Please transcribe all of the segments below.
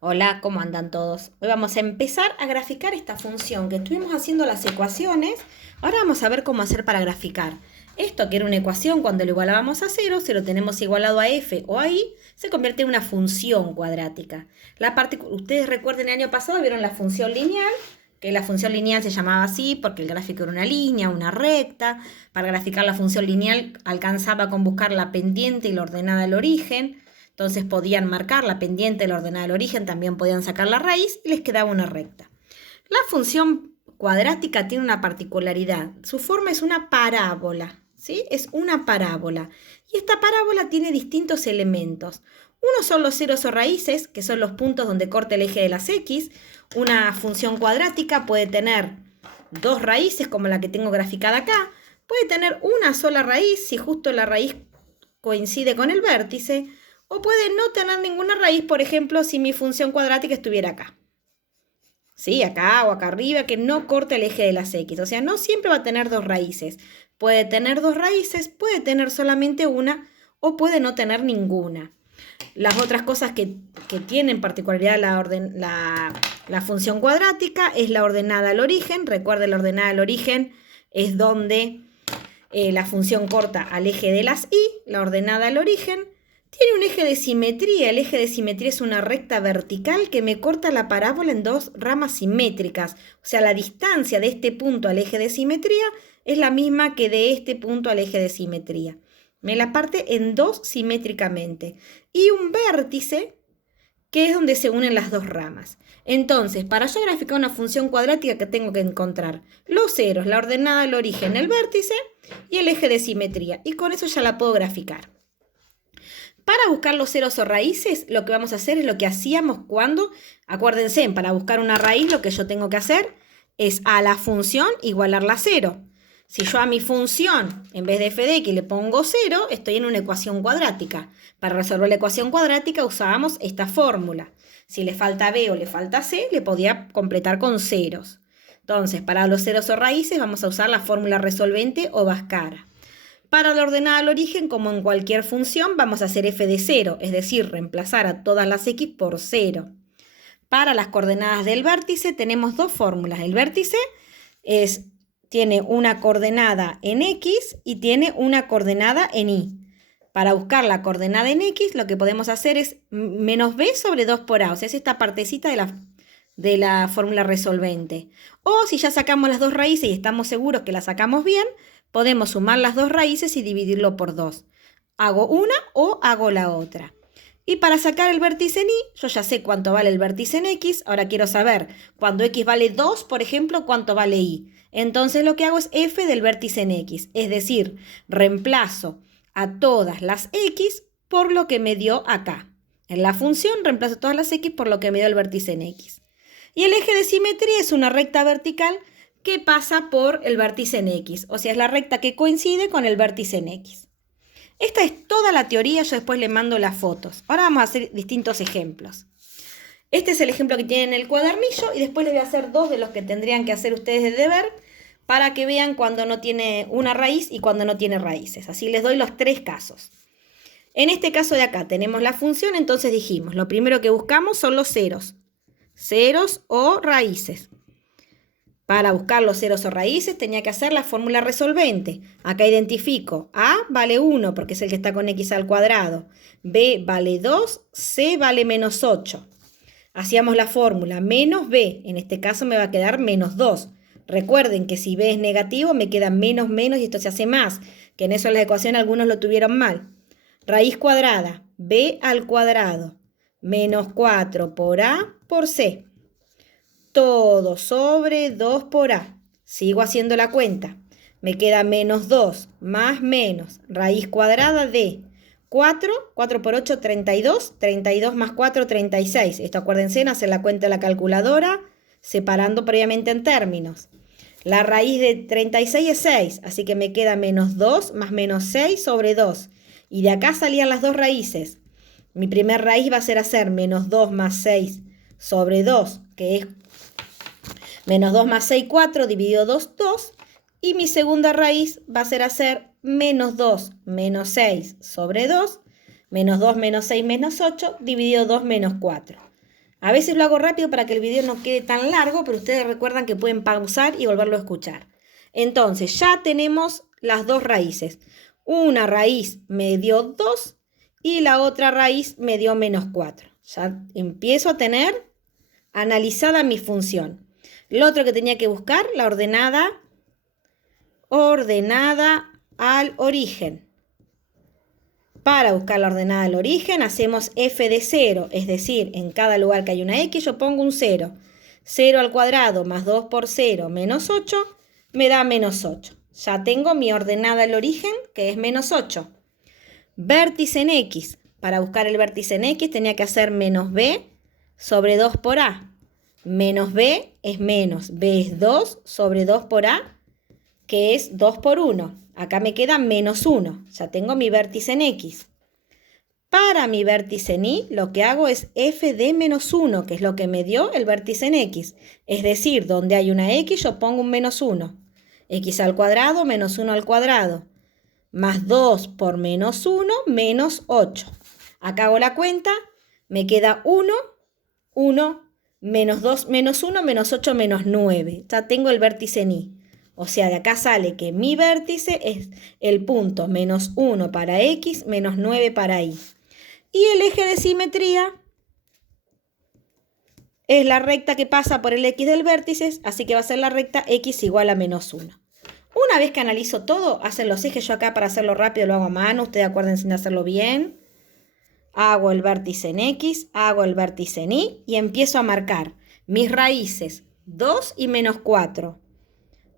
Hola, ¿cómo andan todos? Hoy vamos a empezar a graficar esta función que estuvimos haciendo las ecuaciones. Ahora vamos a ver cómo hacer para graficar. Esto que era una ecuación cuando lo igualábamos a cero, si lo tenemos igualado a f o a y, se convierte en una función cuadrática. Ustedes recuerden el año pasado vieron la función lineal, que la función lineal se llamaba así porque el gráfico era una línea, una recta. Para graficar la función lineal alcanzaba con buscar la pendiente y la ordenada del origen. Entonces podían marcar la pendiente, la ordenada del origen, también podían sacar la raíz y les quedaba una recta. La función cuadrática tiene una particularidad. Su forma es una parábola, ¿sí? Es una parábola. Y esta parábola tiene distintos elementos. Uno son los ceros o raíces, que son los puntos donde corta el eje de las X. Una función cuadrática puede tener dos raíces, como la que tengo graficada acá. Puede tener una sola raíz, si justo la raíz coincide con el vértice. O puede no tener ninguna raíz, por ejemplo, si mi función cuadrática estuviera acá. ¿Sí? Acá o acá arriba, que no corte el eje de las X. O sea, no siempre va a tener dos raíces. Puede tener dos raíces, puede tener solamente una o puede no tener ninguna. Las otras cosas que tienen particularidad la función cuadrática es la ordenada al origen. Recuerden, la ordenada al origen es donde la función corta al eje de las Y, la ordenada al origen. Tiene un eje de simetría. El eje de simetría es una recta vertical que me corta la parábola en dos ramas simétricas. O sea, la distancia de este punto al eje de simetría es la misma que de este punto al eje de simetría. Me la parte en dos simétricamente. Y un vértice, que es donde se unen las dos ramas. Entonces, para yo graficar una función cuadrática, que tengo que encontrar los ceros, la ordenada, el origen, el vértice y el eje de simetría. Y con eso ya la puedo graficar. Para buscar los ceros o raíces, lo que vamos a hacer es lo que hacíamos cuando, acuérdense, para buscar una raíz lo que yo tengo que hacer es a la función igualarla a cero. Si yo a mi función, en vez de f de x le pongo 0, estoy en una ecuación cuadrática. Para resolver la ecuación cuadrática usábamos esta fórmula. Si le falta b o le falta c, le podía completar con ceros. Entonces, para los ceros o raíces vamos a usar la fórmula resolvente o Bhaskara. Para la ordenada al origen, como en cualquier función, vamos a hacer f de 0, es decir, reemplazar a todas las x por 0. Para las coordenadas del vértice tenemos dos fórmulas. El vértice tiene una coordenada en x y tiene una coordenada en y. Para buscar la coordenada en x, lo que podemos hacer es menos b sobre 2 por a, o sea, es esta partecita de la fórmula resolvente. O si ya sacamos las dos raíces y estamos seguros que las sacamos bien, podemos sumar las dos raíces y dividirlo por 2. Hago una o hago la otra. Y para sacar el vértice en y, yo ya sé cuánto vale el vértice en x. Ahora quiero saber, cuando x vale 2, por ejemplo, cuánto vale y. Entonces lo que hago es f del vértice en x. Es decir, reemplazo a todas las x por lo que me dio acá. En la función reemplazo todas las x por lo que me dio el vértice en x. Y el eje de simetría es una recta vertical que pasa por el vértice en x. O sea, es la recta que coincide con el vértice en x. Esta es toda la teoría, yo después le mando las fotos. Ahora vamos a hacer distintos ejemplos. Este es el ejemplo que tienen en el cuadernillo y después les voy a hacer dos de los que tendrían que hacer ustedes de deber para que vean cuando no tiene una raíz y cuando no tiene raíces. Así les doy los tres casos. En este caso de acá tenemos la función, entonces dijimos, lo primero que buscamos son los ceros. Ceros o raíces. Para buscar los ceros o raíces tenía que hacer la fórmula resolvente. Acá identifico A vale 1 porque es el que está con x al cuadrado. B vale 2, C vale menos 8. Hacíamos la fórmula menos B. En este caso me va a quedar menos 2. Recuerden que si B es negativo me queda menos menos y esto se hace más. Que en eso en la ecuación algunos lo tuvieron mal. Raíz cuadrada. B al cuadrado. Menos 4 por A por C. Todo sobre 2 por a. Sigo haciendo la cuenta. Me queda menos 2 más menos raíz cuadrada de 4. 4 por 8, 32. 32 más 4, 36. Esto acuérdense en hacer la cuenta de la calculadora separando previamente en términos. La raíz de 36 es 6, así que me queda menos 2 más menos 6 sobre 2. Y de acá salían las dos raíces. Mi primer raíz va a ser hacer menos 2 más 6 sobre 2, que es menos 2 más 6, 4, dividido 2, 2. Y mi segunda raíz va a ser hacer menos 2 menos 6 sobre 2, menos 2 menos 6 menos 8, dividido 2 menos 4. A veces lo hago rápido para que el video no quede tan largo, pero ustedes recuerdan que pueden pausar y volverlo a escuchar. Entonces, ya tenemos las dos raíces. Una raíz me dio 2 y la otra raíz me dio -4. Ya empiezo a tener analizada mi función. Lo otro que tenía que buscar, la ordenada al origen. Para buscar la ordenada al origen hacemos f de 0, es decir, en cada lugar que hay una x yo pongo un 0. 0 al cuadrado más 2 por 0 menos 8 me da -8. Ya tengo mi ordenada al origen, que es -8. Vértice en x. Para buscar el vértice en x tenía que hacer menos b sobre 2 por a. Menos b es menos. B es 2 sobre 2 por a, que es 2 por 1. Acá me queda -1. Ya tengo mi vértice en x. Para mi vértice en y, lo que hago es f de -1, que es lo que me dio el vértice en x. Es decir, donde hay una x, yo pongo un -1. X al cuadrado menos 1 al cuadrado. Más 2 por -1, menos 8. Acá hago la cuenta, me queda 1, 1, menos 2, menos 1, menos 8, menos 9. Ya tengo el vértice en y. O sea, de acá sale que mi vértice es el punto -1 para x, menos 9 para y. Y el eje de simetría es la recta que pasa por el x del vértice, así que va a ser la recta x igual a -1. Una vez que analizo todo, hacen los ejes. Yo acá para hacerlo rápido lo hago a mano, ustedes acuérdense de hacerlo bien. Hago el vértice en x, hago el vértice en y y empiezo a marcar mis raíces 2 y -4.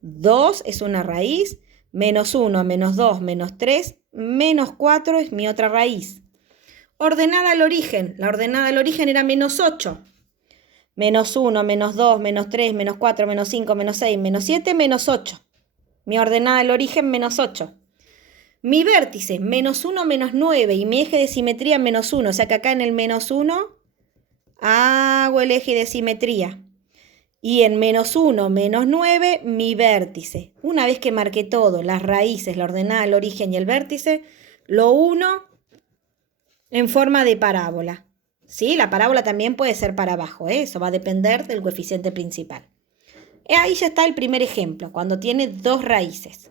2 es una raíz, -1, -2, -3, -4 es mi otra raíz. Ordenada al origen, la ordenada al origen era -8. -1, -2, -3, -4, -5, -6, -7, -8. Mi ordenada al origen, -8. Mi vértice, -1, -9 y mi eje de simetría, -1. O sea que acá en el -1 hago el eje de simetría. Y en -1, -9, mi vértice. Una vez que marqué todo, las raíces, la ordenada, el origen y el vértice, lo uno en forma de parábola. ¿Sí? La parábola también puede ser para abajo, ¿eh? Eso va a depender del coeficiente principal. Ahí ya está el primer ejemplo, cuando tiene dos raíces.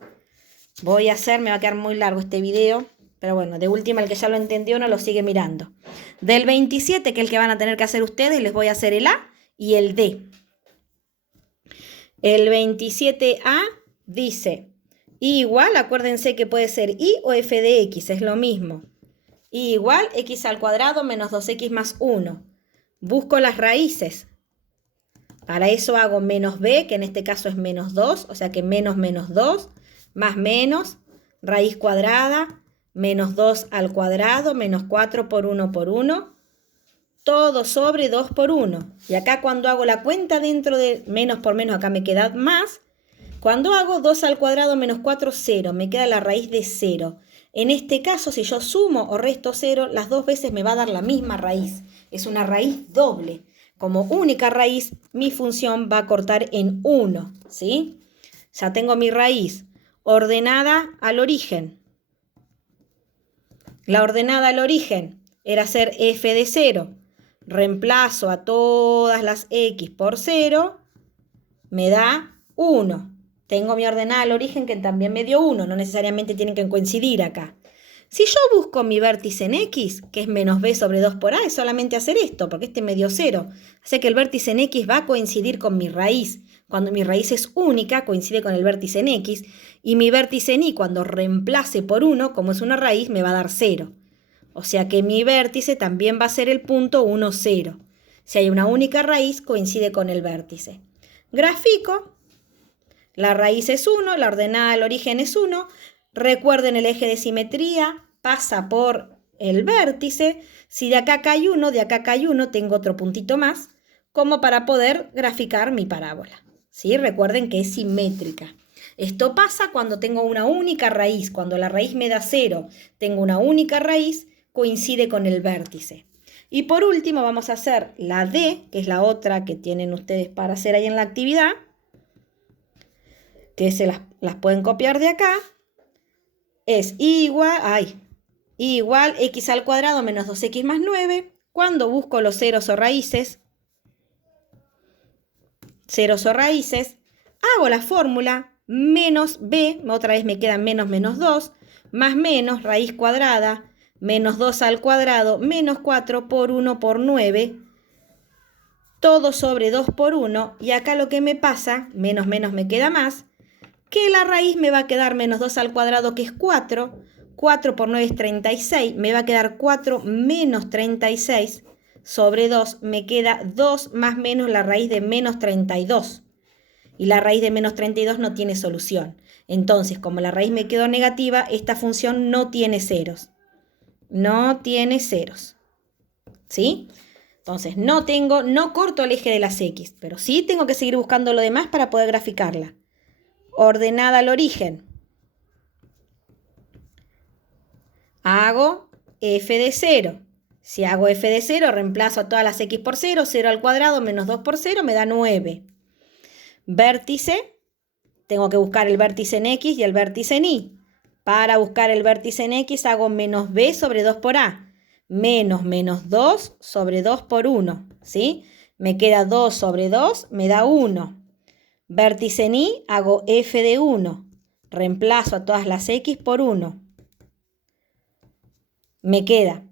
Me va a quedar muy largo este video, pero bueno, de última el que ya lo entendió no lo sigue mirando. Del 27, que es el que van a tener que hacer ustedes, les voy a hacer el A y el D. El 27A dice y igual, acuérdense que puede ser y o f de x, es lo mismo. Y igual x al cuadrado menos 2x más 1. Busco las raíces. Para eso hago menos b, que en este caso es -2, o sea que menos 2, más menos, raíz cuadrada, -2 al cuadrado, -4 por 1 por 1, todo sobre 2 por 1. Y acá cuando hago la cuenta dentro de menos por menos, acá me queda más. Cuando hago 2 al cuadrado menos 4, 0, me queda la raíz de 0. En este caso, si yo sumo o resto 0, las dos veces me va a dar la misma raíz. Es una raíz doble. Como única raíz, mi función va a cortar en 1, ¿sí? Ya tengo mi raíz ordenada al origen. La ordenada al origen era hacer f de 0. Reemplazo a todas las x por 0, me da 1. Tengo mi ordenada al origen que también me dio 1, no necesariamente tienen que coincidir acá. Si yo busco mi vértice en x, que es menos b sobre 2 por a, es solamente hacer esto, porque este me dio 0. Así que el vértice en x va a coincidir con mi raíz. Cuando mi raíz es única, coincide con el vértice en x. Y mi vértice en y, cuando reemplace por 1, como es una raíz, me va a dar 0. O sea que mi vértice también va a ser el punto 1, 0. Si hay una única raíz, coincide con el vértice. Grafico. La raíz es 1, la ordenada al origen es 1. Recuerden, el eje de simetría pasa por el vértice. Si de acá cae 1, de acá cae 1, tengo otro puntito más, como para poder graficar mi parábola. ¿Sí? Recuerden que es simétrica. Esto pasa cuando tengo una única raíz. Cuando la raíz me da 0, tengo una única raíz, coincide con el vértice. Y por último vamos a hacer la D, que es la otra que tienen ustedes para hacer ahí en la actividad, que las pueden copiar de acá. Es igual x al cuadrado menos 2x más 9. Cuando busco los ceros o raíces, ceros o raíces, hago la fórmula, menos b, otra vez me queda menos menos 2, más menos raíz cuadrada, menos 2 al cuadrado, menos 4 por 1 por 9, todo sobre 2 por 1, y acá lo que me pasa, menos menos me queda más, que la raíz me va a quedar menos 2 al cuadrado, que es 4, 4 por 9 es 36, me va a quedar 4 menos 36 sobre 2, me queda 2 más menos la raíz de menos 32. Y la raíz de menos 32 no tiene solución. Entonces, como la raíz me quedó negativa, esta función no tiene ceros. No tiene ceros. ¿Sí? Entonces, no corto el eje de las X, pero sí tengo que seguir buscando lo demás para poder graficarla. Ordenada al origen. Hago f de 0. Si hago f de 0, reemplazo a todas las x por 0, 0 al cuadrado menos 2 por 0 me da 9. Vértice, tengo que buscar el vértice en X y el vértice en Y. Para buscar el vértice en X hago menos B sobre 2 por A. Menos menos 2 sobre 2 por 1. ¿Sí? Me queda 2 sobre 2, me da 1. Vértice en Y hago F de 1. Reemplazo a todas las X por 1. Me queda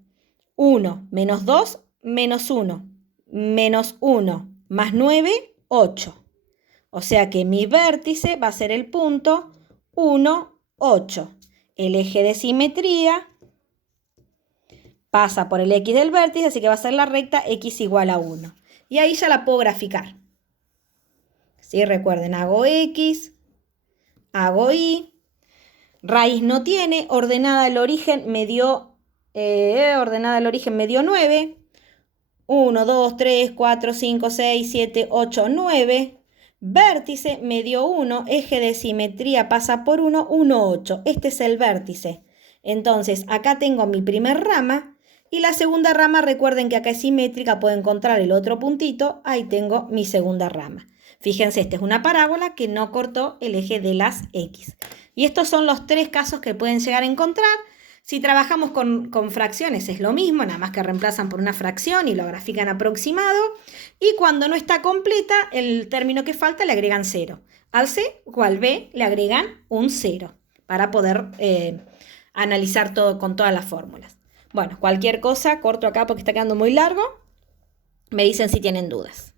1 menos 2 menos 1. Menos 1 más 9, 8. O sea que mi vértice va a ser el punto 1, 8. El eje de simetría pasa por el X del vértice, así que va a ser la recta X igual a 1. Y ahí ya la puedo graficar. ¿Sí? Recuerden, hago X, hago Y. Raíz no tiene, ordenada el origen me dio 9. 1, 2, 3, 4, 5, 6, 7, 8, 9. Vértice me dio 1, eje de simetría pasa por 1, 1, 8. Este es el vértice. Entonces, acá tengo mi primer rama y la segunda rama, recuerden que acá es simétrica, puedo encontrar el otro puntito, ahí tengo mi segunda rama. Fíjense, esta es una parábola que no cortó el eje de las X. Y estos son los 3 casos que pueden llegar a encontrar. Si trabajamos con fracciones es lo mismo, nada más que reemplazan por una fracción y lo grafican aproximado. Y cuando no está completa, el término que falta le agregan 0. Al C o al B le agregan un 0 para poder analizar todo con todas las fórmulas. Bueno, cualquier cosa, corto acá porque está quedando muy largo. Me dicen si tienen dudas.